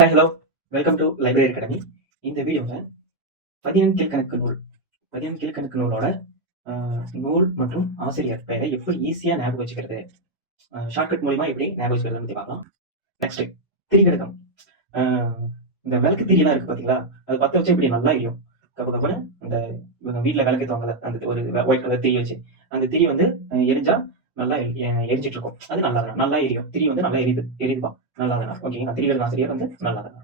Hi hello welcome to library academy. இந்த வீடியோவில் பதினெண் கீழ்கணக்கு நூல் கீழ்கணக்கு நூலோட நூல் மற்றும் ஆசிரியர் பெயரை எப்படி ஈஸியாக ஞாபகம் வச்சுக்கிறது, ஷார்ட்கட் மூலிமா எப்படி ஞாபகம் வச்சுக்கிறது பற்றி பார்க்கலாம். நெக்ஸ்ட் திரிகடுகம். இந்த விளக்கு திரியெல்லாம் இருக்கு பார்த்தீங்களா, அது பற்ற வச்சு இப்படி நல்லா எரியும். கப்புன்னு அந்த வீட்டில் விளக்கு தோங்கல அந்த ஒரு ஒயிட் கலர் திரி வச்சு அந்த திரி வந்து எரிஞ்சா நல்லா எரிஞ்சிட்டு இருக்கும். அது நல்லா எரியும். திரி வந்து நல்லா எரியுதுப்பா, நல்லா தானா. ஓகேங்களா, திரிகடுகம் ஆசிரியர் வந்து நல்லா தானா.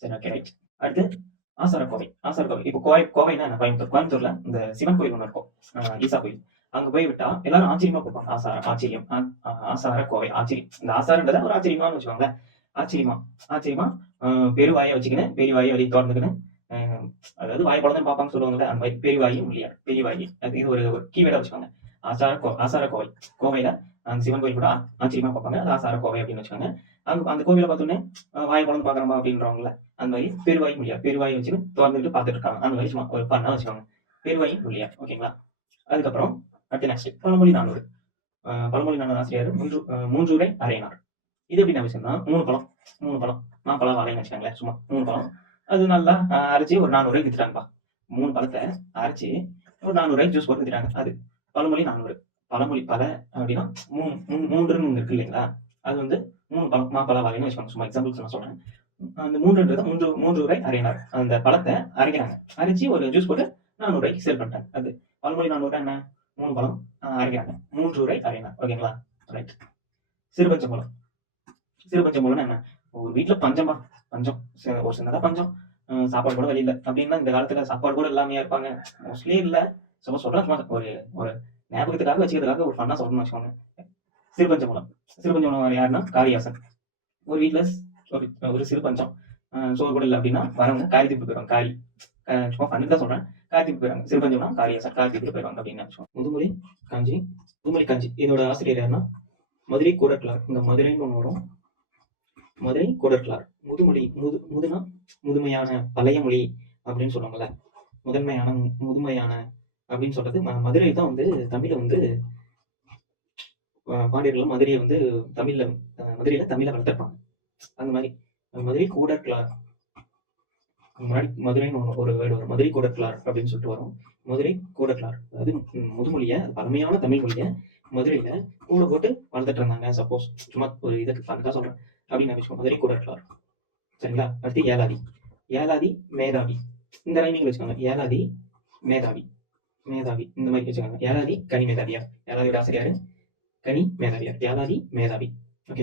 சரி, ஓகே, ரைட். அடுத்து ஆசாரக்கோவை. இப்போ கோவைனா என்ன? கோயம்புத்தூர்ல இந்த சிவன் கோயில் ஒன்று இருக்கும், ஈசா கோயில். அங்க போய் விட்டா எல்லாரும் ஆச்சரியமா பார்ப்பாங்க. ஆச்சரியம், ஆசார கோவை, ஆச்சரியம். இந்த ஆசாரன்றத ஒரு ஆச்சரியமானு வச்சுக்கோங்களேன். ஆச்சரியமா பெருவாயை வச்சுக்கின்னு, பெரியவாயை வெளியே திறந்துக்கின்னு, அதாவது வாய் குழந்தைன்னு பார்ப்பாங்க சொல்லுவாங்கல்ல, அந்த மாதிரி பெரியவாயும் இல்லையா, பெரியவாயி. அது இது ஒரு கீவேர்டா வச்சுக்கோங்க. ஆசார கோவை. கோவையில அந்த சிவன் கோயில் கூட ஆச்சரியமா பார்ப்பாங்க, அது ஆசார கோவை அப்படின்னு வச்சுக்கோங்க. அந்த கோவிலை பார்த்தோன்னே வாயை குழந்தை பார்க்குறோமா அப்படின்றவங்கள, அந்த மாதிரி பெருவாயும் முடியா, பெருவாயை வச்சு திறந்துட்டு பார்த்துட்டு இருக்காங்க. அந்த மாதிரி சும்மா ஒரு பண்ணா வச்சுக்கோங்க, பெருவாயும் முடியா. ஓகேங்களா. அதுக்கப்புறம் அடுத்து நெக்ஸ்ட் பழமொழி 400. பழமொழி 400 ஆசிரியர் மூன்றுரை அரையனார். இது எப்படி நான் விஷயம்னா, மூணு பழம் மாப்பழம் வாழைன்னு வச்சுக்காங்களேன், சும்மா 3 பழம். அது நல்லா அரைச்சி ஒரு 400 ரூபாய்க்கு வித்துட்டாங்கப்பா. 3 பழத்தை அரைச்சி ஒரு 400 ரூபாய்க்கு ஜூஸ் போட்டு வித்துட்டாங்க. அது பழமொழி 400. பழமொழி பல அப்படின்னா மூன்றுன்னு ஒன்று இருக்கு இல்லைங்களா, அது வந்து 3 பழம் மாப்பழ வாழைன்னு வச்சுக்கோங்க. சும்மா எக்ஸாம்பிள்ஸ் நான் சொல்றேன். அந்த மூன்றுன்றது மூன்று ரூபாய் அரையினார். அந்த பழத்தை அரைக்கிறாங்க, அரைச்சி ஒரு ஜூஸ் போட்டு 400 ரூபாய்க்கு சேல் பண்ணிட்டாங்க. அது பழமொழி 400 என்ன? 3 பழம் அரைக்கிறாங்க, 3 ரூபாய் அரையினார். ஓகேங்களா, ரைட். சிறுபஞ்சமூலம்னா என்ன? ஒரு வீட்டுல பஞ்சம், ஒரு சின்னதா பஞ்சம், சாப்பாடு கூட வெளியில அப்படின்னா இந்த காலத்துல சாப்பாடு கூட இல்லாமையா இருப்பாங்க? மோஸ்ட்லி இல்ல. சும்மா சொல்றேன், சும்மா ஒரு ஞாபகத்துக்காக வச்சுக்கிறதுக்காக ஒரு ஃபன்னா சொல்லணும்னு வச்சுக்கோங்க. சிறுபஞ்சமூலம் யாருன்னா காளிதாசன். ஒரு வீட்டுல ஒரு சிறு பஞ்சம், சோறு கூட இல்லை அப்படின்னா வரவங்க காரி தூக்கிட்டு போயிடுவாங்க. சும்மா ஃபன்னு தான் சொல்றேன், காரி தூக்கி போயிடுவாங்க. சிறுபஞ்சம்னா காளிதாசன், காரி தூக்கிட்டு போயிடுவாங்க அப்படின்னு வச்சுக்கோங்க. முதுமொழி காஞ்சி. இதோட ஆசிரியர் யாருன்னா மதுரை கூடற்கலார். இந்த மதுரைன்னு ஒன்று வரும், மதுரை கூடற்கலார். முதுனா முதுமையான, பழைய மொழி அப்படின்னு சொல்லுவாங்கல்ல, முதுமையான அப்படின்னு சொல்றது மதுரை தான் வந்து தமிழை வந்து பாண்டியர்கள் மதுரையை வந்து மதுரையில தமிழை வளர்த்திருப்பாங்க. அந்த மாதிரி மதுரை கூடற்கலார். முன்னாடி மதுரைன்னு ஒரு வேர்டு வரும், மதுரை கூடற்கலார் அப்படின்னு சொல்லிட்டு வரும். மதுரை கூடற்கலார் அதாவது முதுமொழிய, பழமையான தமிழ் மொழிய மதுரையில கூட போட்டு வளர்த்துட்டு இருந்தாங்க. சப்போஸ் சும்மா ஒரு இதுக்கு ஃபன்னுக்கா சொல்றேன் அப்படின்னு நினைச்சுக்கோ, மதுரை கூடற்கலார். சரிங்களா. அடுத்து ஏலாதி மேதாவி. இந்த ரைமிங் வச்சுக்கோங்க. ஏலாதி மேதாவி இந்த மாதிரி வச்சுக்கோங்க. ஏலாதி கனி மேதாவியார். ஏலாதியோட ஆசிரியர் கனி மேதாவியார். ஏலாதி மேதாவி.